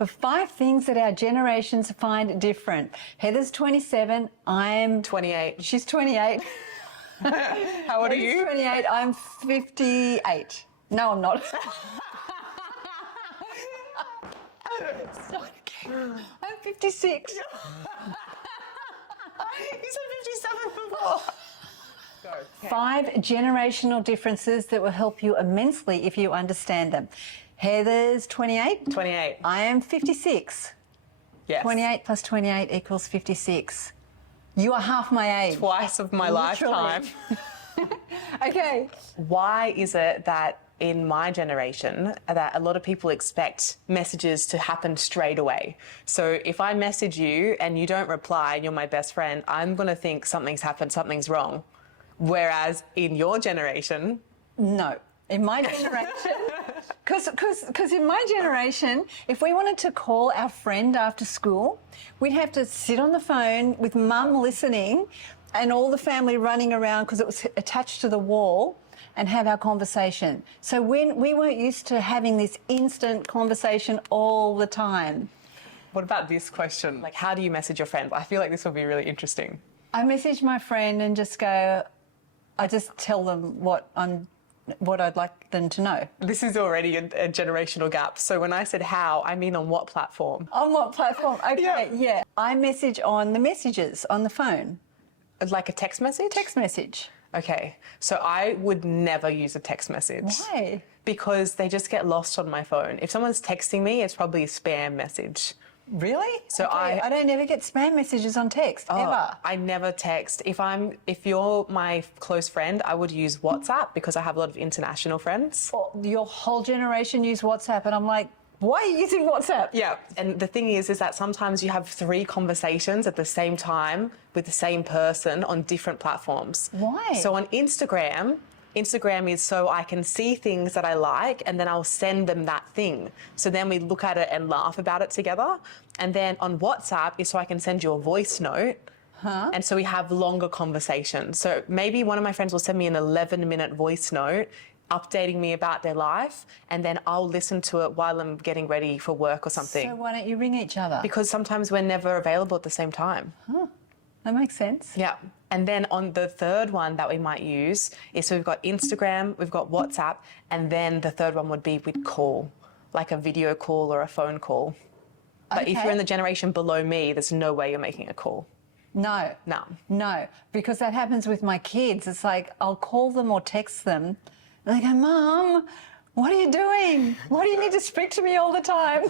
The 5 things that our generations find different. Heather's 27. I'm 28. She's 28. How old are you? 28. I'm 58. No, I'm not. I'm 56. You said 57 before. Go. Okay. 5 generational differences that will help you immensely if you understand them. Heather's 28. 28. I am 56. Yes. 28 plus 28 equals 56. You are half my age. Twice of my Literally. lifetime. Okay. Why is it that in my generation that a lot of people expect messages to happen straight away? So if I message you and you don't reply and you're my best friend, I'm going to think something's happened, something's wrong. Whereas in your generation... No. In my generation, because in my generation, if we wanted to call our friend after school, we'd have to sit on the phone with mum listening and all the family running around because it was attached to the wall and have our conversation. So when we weren't used to having this instant conversation all the time. What about this question? Like, how do you message your friends? I feel like this will be really interesting. I message my friend and just go, I just tell them what I'd like them to know. This is already a generational gap. So when I said how, I mean on what platform? On what platform? Okay, Yeah. yeah. I message on the messages on the phone. Like a text message? Text message. Okay, so I would never use a text message. Why? Because they just get lost on my phone. If someone's texting me, it's probably a spam message. Really? So okay. I don't ever get spam messages on text, ever. I never text. If you're my close friend, I would use WhatsApp because I have a lot of international friends. Well, your whole generation use WhatsApp, and I'm like, why are you using WhatsApp? Yeah, and the thing is that sometimes you have 3 conversations at the same time with the same person on different platforms. Why? So on Instagram is so I can see things that I like and then I'll send them that thing. So then we look at it and laugh about it together. And then on WhatsApp is so I can send you a voice note. Huh? And so we have longer conversations. So maybe one of my friends will send me an 11-minute voice note updating me about their life, and then I'll listen to it while I'm getting ready for work or something. So why don't you ring each other? Because sometimes we're never available at the same time. Huh. That makes sense. Yeah. And then on the third one that we might use is, so we've got Instagram, we've got WhatsApp, and then the third one would be we'd call, like a video call or a phone call. But if you're in the generation below me, there's no way you're making a call. No. No. No, because that happens with my kids. It's like I'll call them or text them, and they go, Mum, what are you doing? Why do you need to speak to me all the time?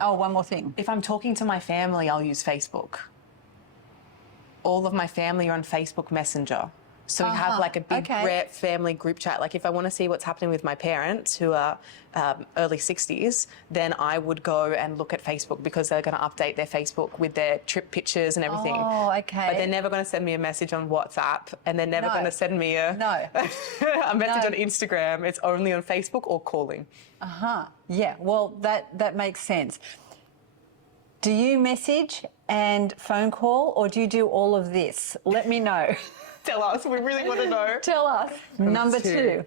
Oh, one more thing. If I'm talking to my family, I'll use Facebook. All of my family are on Facebook Messenger. So we have like a big family group chat. Like if I want to see what's happening with my parents who are early 60s, then I would go and look at Facebook because they're going to update their Facebook with their trip pictures and everything. Oh, okay. But they're never going to send me a message on WhatsApp, and they're never going to send me a message on Instagram. It's only on Facebook or calling. Yeah, well, that makes sense. Do you message and phone call, or do you do all of this? Let me know. Tell us, we really want to know. Tell us. Number 2.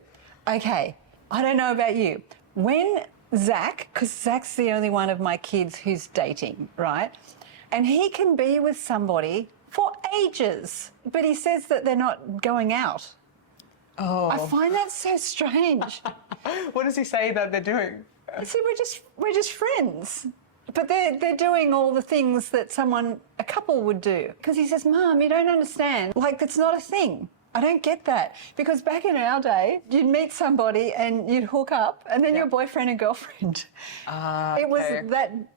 Okay, I don't know about you. When Zach, because Zach's the only one of my kids who's dating, right? And he can be with somebody for ages, but he says that they're not going out. Oh. I find that so strange. What does he say that they're doing? He said, we're just friends. But they're doing all the things that a couple would do. Because he says, Mum, you don't understand. Like, that's not a thing. I don't get that. Because back in our day, you'd meet somebody and you'd hook up, and then you're boyfriend and girlfriend. It was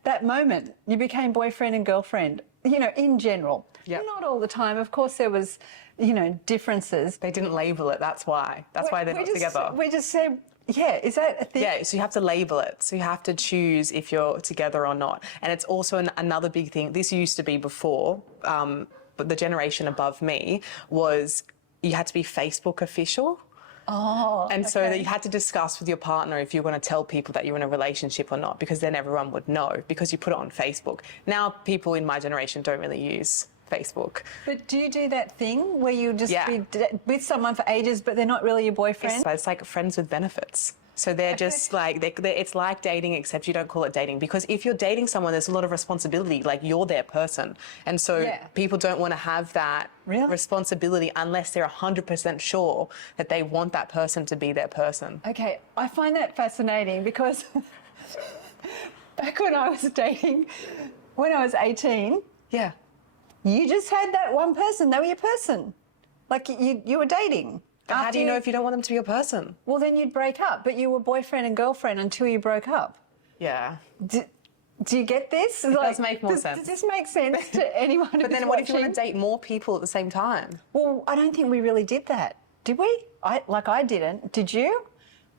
that moment. You became boyfriend and girlfriend, you know, in general. Yep. Not all the time. Of course, there was, you know, differences. They didn't label it, that's why. That's why they're not together. We just said... Yeah, is that a thing? Yeah, so you have to label it. So you have to choose if you're together or not. And it's also another big thing. This used to be before, but the generation above me was you had to be Facebook official. Oh, and so that you had to discuss with your partner if you're going to tell people that you're in a relationship or not, because then everyone would know because you put it on Facebook. Now people in my generation don't really use Facebook. But do you do that thing where you just be with someone for ages but they're not really your boyfriend? It's like friends with benefits. So they're just like, it's like dating, except you don't call it dating. Because if you're dating someone, there's a lot of responsibility, like you're their person. And so people don't want to have that responsibility unless they're 100% sure that they want that person to be their person. Okay, I find that fascinating because back when I was dating, when I was 18, Yeah. you just had that one person. They were your person. Like you were dating. But how do you know if you don't want them to be your person? Well, then you'd break up, but you were boyfriend and girlfriend until you broke up. Yeah. Do you get this? It does make more sense. Does this make sense to anyone who's But then what if you want to date more people at the same time? Well, I don't think we really did that. Did we? I didn't. Did you?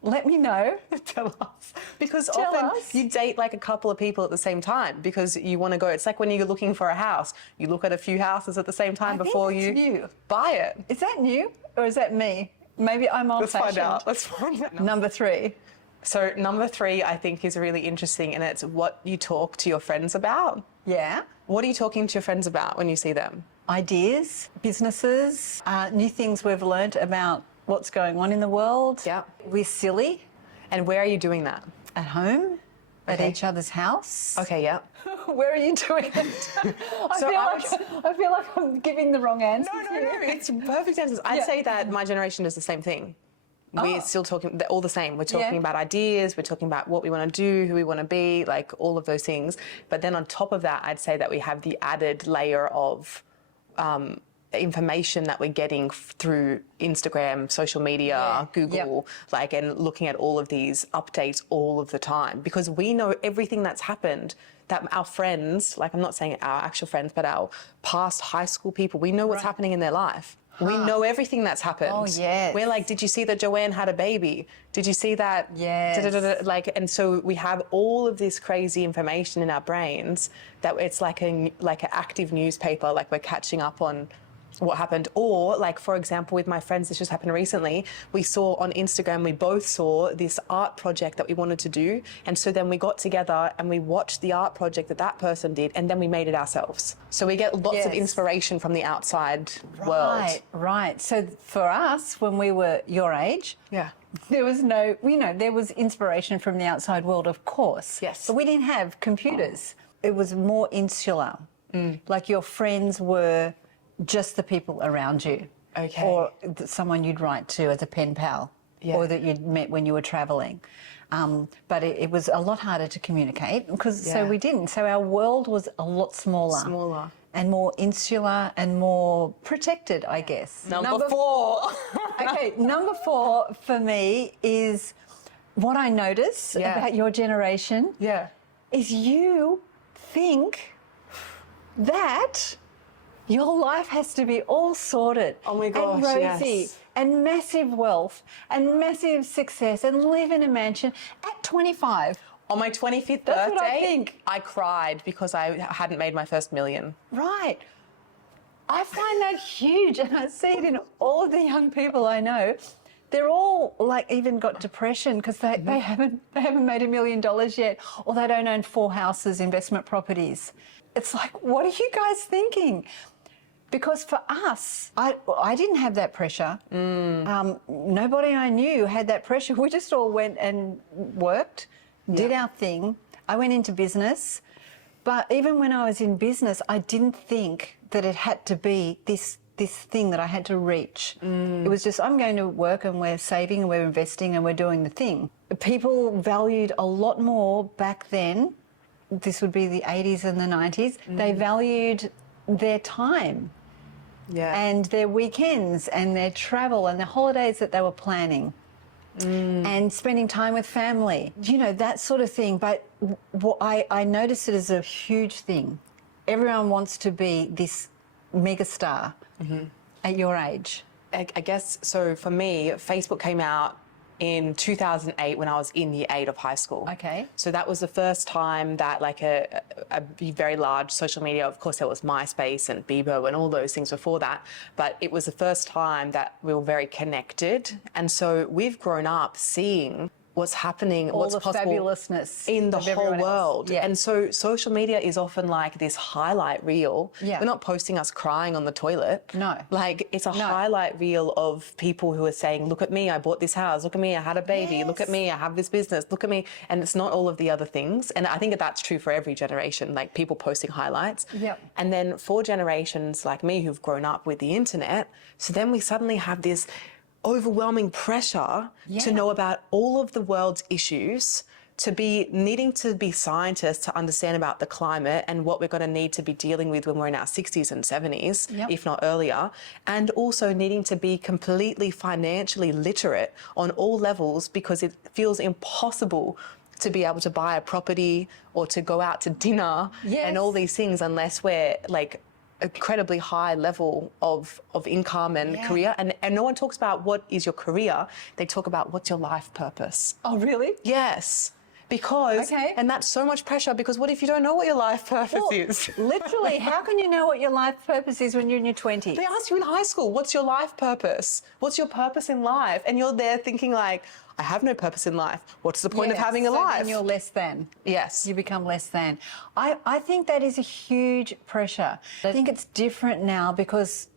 Let me know. Tell us. Because Tell often us. you date like a couple of people at the same time because you want to go. It's like when you're looking for a house, you look at a few houses at the same time before you buy it. Is that new or is that me? Maybe I'm old-fashioned. Let's find out. Number 3. So number 3, I think, is really interesting, and it's what you talk to your friends about. Yeah. What are you talking to your friends about when you see them? Ideas, businesses, new things we've learnt about what's going on in the world. Yeah. We're silly. And where are you doing that? At home, at each other's house. Okay, yeah. Where are you doing it? I feel like I'm giving the wrong answer. No, it's perfect answers. I'd say that my generation does the same thing. We're still talking, they're all the same. We're talking about ideas, we're talking about what we want to do, who we want to be, like all of those things. But then on top of that, I'd say that we have the added layer of information that we're getting through Instagram, social media, Google, like, and looking at all of these updates all of the time, because we know everything that's happened, that our friends, like I'm not saying our actual friends, but our past high school people, we know what's happening in their life. We know everything that's happened. Oh, yes. We're like, did you see that Joanne had a baby? Did you see that? Yes. Like, and so we have all of this crazy information in our brains that it's like an active newspaper, like we're catching up on what happened. Or like, for example, with my friends, this just happened recently, we saw on Instagram, we both saw this art project that we wanted to do. And so then we got together and we watched the art project that that person did, and then we made it ourselves. So we get lots of inspiration from the outside world. Right. So for us, when we were your age, there was no, there was inspiration from the outside world, of course. Yes. But we didn't have computers. It was more insular. Like your friends were just the people around you. Okay. Or someone you'd write to as a pen pal. Or that you'd met when you were travelling. But it was a lot harder to communicate because so we didn't. So our world was a lot smaller. And more insular and more protected, I guess. Number 4. Okay, number 4 for me is what I notice about your generation is you think that your life has to be all sorted and rosy and massive wealth and massive success and live in a mansion at 25. On my 25th That's birthday, what I think. I cried because I hadn't made my first million. Right. I find that huge, and I see it in all of the young people I know. They're all like even got depression because they haven't made $1 million yet, or they don't own 4 houses, investment properties. It's like, what are you guys thinking? Because for us, I didn't have that pressure. Nobody I knew had that pressure. We just all went and worked, did our thing. I went into business. But even when I was in business, I didn't think that it had to be this thing that I had to reach. It was just, I'm going to work and we're saving and we're investing and we're doing the thing. People valued a lot more back then. This would be the 80s and the 90s. They valued their time and their weekends and their travel and the holidays that they were planning and spending time with family, that sort of thing. But I noticed it as a huge thing. Everyone wants to be this megastar at your age. I guess, so for me, Facebook came out in 2008 when I was in year 8 of high school. Okay. So that was the first time that like a very large social media, of course there was MySpace and Bebo and all those things before that, but it was the first time that we were very connected. And so we've grown up seeing what's happening, all what's the possible fabulousness in the of whole everyone else. world. Yeah. And so social media is often like this highlight reel. Yeah. They're not posting us crying on the toilet. No. Like it's a highlight reel of people who are saying, look at me, I bought this house. Look at me, I had a baby. Look at me, I have this business. Look at me. And it's not all of the other things. And I think that that's true for every generation, like people posting highlights. Yep. And then for generations like me who've grown up with the internet, so then we suddenly have this overwhelming pressure to know about all of the world's issues, to be needing to be scientists to understand about the climate and what we're going to need to be dealing with when we're in our 60s and 70s, if not earlier, and also needing to be completely financially literate on all levels because it feels impossible to be able to buy a property or to go out to dinner and all these things unless we're like incredibly high level of income and career. And no one talks about what is your career. They talk about what's your life purpose. Oh, really? Yes. Because, and that's so much pressure because what if you don't know what your life purpose is? Literally, how can you know what your life purpose is when you're in your 20s? They ask you in high school, what's your life purpose? What's your purpose in life? And you're there thinking like, I have no purpose in life. What's the point of having a life? Then you're less than. Yes. You become less than. I think that is a huge pressure. I think it's different now because,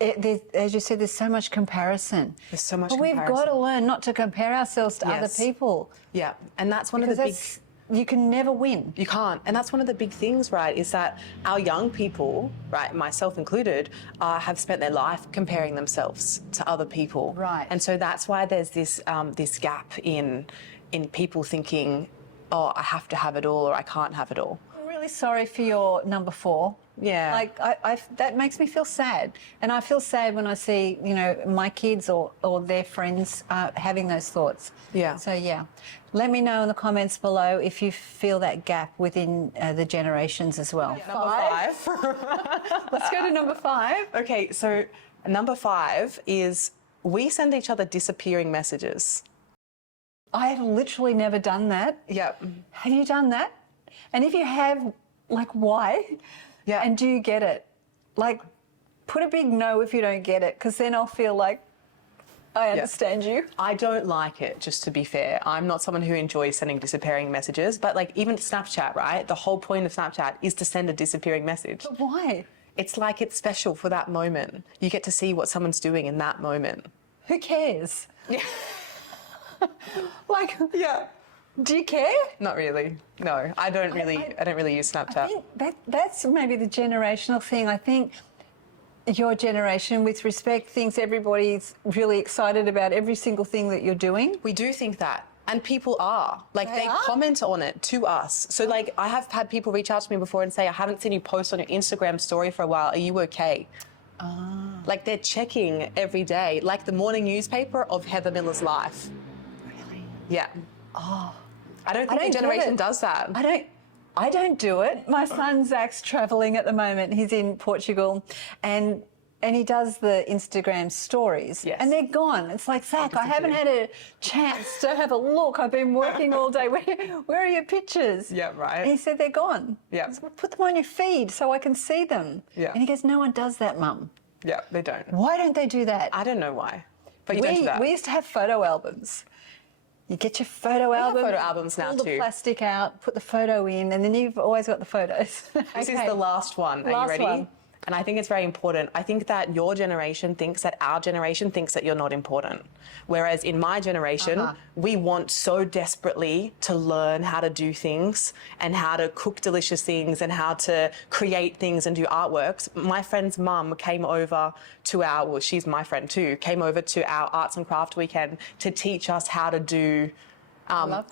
as you said, there's so much comparison. There's so much But comparison. we've got to learn not to compare ourselves to other people. Yeah, and that's one of the big... You can never win. You can't. And that's one of the big things, right, is that our young people, right, myself included, have spent their life comparing themselves to other people. Right. And so that's why there's this this gap in people thinking, oh, I have to have it all or I can't have it all. I'm really sorry for your number 4. Yeah. Like, that makes me feel sad. And I feel sad when I see, you know, my kids or their friends having those thoughts. Yeah. So, yeah. Let me know in the comments below if you feel that gap within the generations as well. Yeah, number 5. Let's go to number 5. Okay, so number 5 is we send each other disappearing messages. I have literally never done that. Yep. Have you done that? And if you have, like, why? Yeah. And do you get it? Like, put a big no if you don't get it, because then I'll feel like I understand you. I don't like it, just to be fair. I'm not someone who enjoys sending disappearing messages, but like even Snapchat, right? The whole point of Snapchat is to send a disappearing message. But why? It's like it's special for that moment. You get to see what someone's doing in that moment. Who cares? Yeah. Like, Yeah. do you care? Not really. No, I don't really use Snapchat. I think that's maybe the generational thing. I think your generation, with respect, thinks everybody's really excited about every single thing that you're doing. We do think that. And people are. Like, they comment on it to us. So, like, I have had people reach out to me before and say, I haven't seen you post on your Instagram story for a while. Are you okay? Like, they're checking every day. Like the morning newspaper of Heather Miller's life. Really? Yeah. Oh. I don't think the generation does that. I don't do it. My son Zach's travelling at the moment. He's in Portugal, and he does the Instagram stories, and they're gone. It's like, Zach, I haven't had a chance to have a look. I've been working all day. Where are your pictures? Yeah, right. And he said they're gone. Yeah. I said, well, put them on your feed so I can see them. Yeah. And he goes, no one does that, Mum. Yeah, they don't. Why don't they do that? I don't know why. But you don't do that. We used to have photo albums. You get your photo album. Have photo albums now pull the plastic out, put the photo in, and then you've always got the photos. This is the last one. Are you ready? One. And I think it's very important. I think that your generation thinks that our generation thinks that you're not important. Whereas in my generation, we want so desperately to learn how to do things and how to cook delicious things and how to create things and do artworks. My friend's mum came over to well, she's my friend too, came over to our arts and craft weekend to teach us how to do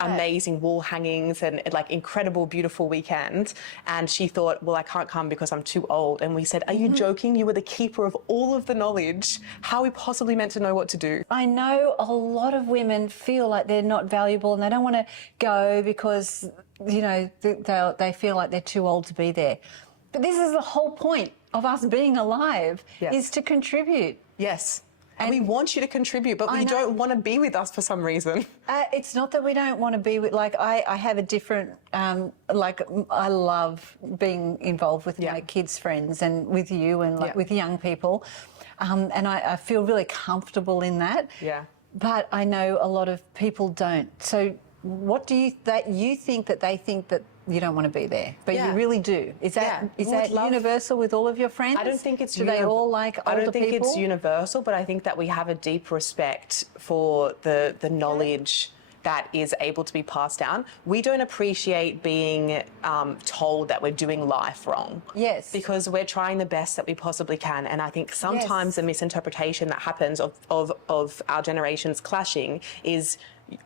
amazing wall hangings and like incredible, beautiful weekend. And she thought, well, I can't come because I'm too old. And we said, are you joking? You were the keeper of all of the knowledge. How are we possibly meant to know what to do? I know a lot of women feel like they're not valuable and they don't want to go because, you know, they feel like they're too old to be there. But this is the whole point of us being alive, is to contribute. Yes. And we want you to contribute, but we don't want to be with us for some reason. It's not that we don't want to be with, like, I have a different, like, I love being involved with my kids' friends and with you and, like, with young people. And I feel really comfortable in that. Yeah. but I know a lot of people don't. So what do you think that they think that you don't want to be there, but you really do? Is that universal with all of your friends? I don't think it's. Do they all like older people? I don't think it's universal, but I think that we have a deep respect for the knowledge that is able to be passed down. We don't appreciate being told that we're doing life wrong. Yes. Because we're trying the best that we possibly can. And I think sometimes the misinterpretation that happens of our generations clashing is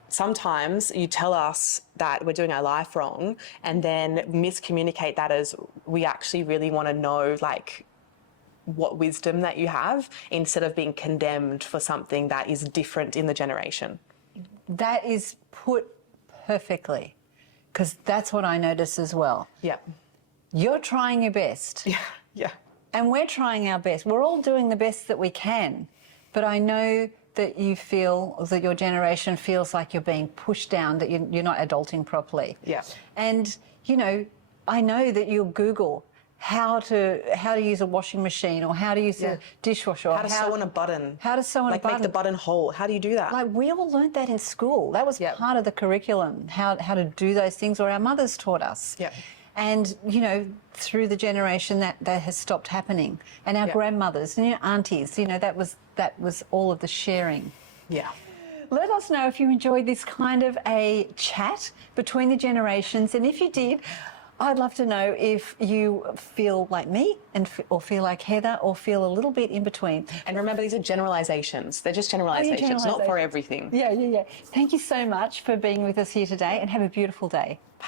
sometimes you tell us that we're doing our life wrong and then miscommunicate that as we actually really want to know, like, what wisdom that you have, instead of being condemned for something that is different in the generation. That is put perfectly, because that's what I notice as well. Yeah. You're trying your best. Yeah, yeah. And we're trying our best. We're all doing the best that we can. But I know that you feel, that your generation feels like you're being pushed down, that you're not adulting properly. Yeah. And, you know, I know that you'll Google how to use a washing machine, or how to use a dishwasher, or how to sew on a button. How to sew on a button. Like make the button whole. How do you do that? Like, we all learned that in school. That was part of the curriculum, how to do those things, or our mothers taught us. Yeah. And, you know, through the generation that has stopped happening. And our grandmothers and your aunties, you know, that was all of the sharing. Yeah. Let us know if you enjoyed this kind of a chat between the generations. And if you did, I'd love to know if you feel like me, or feel like Heather, or feel a little bit in between. And remember, these are generalizations. They're just generalizations, not for everything. Yeah. Thank you so much for being with us here today, and have a beautiful day. Bye.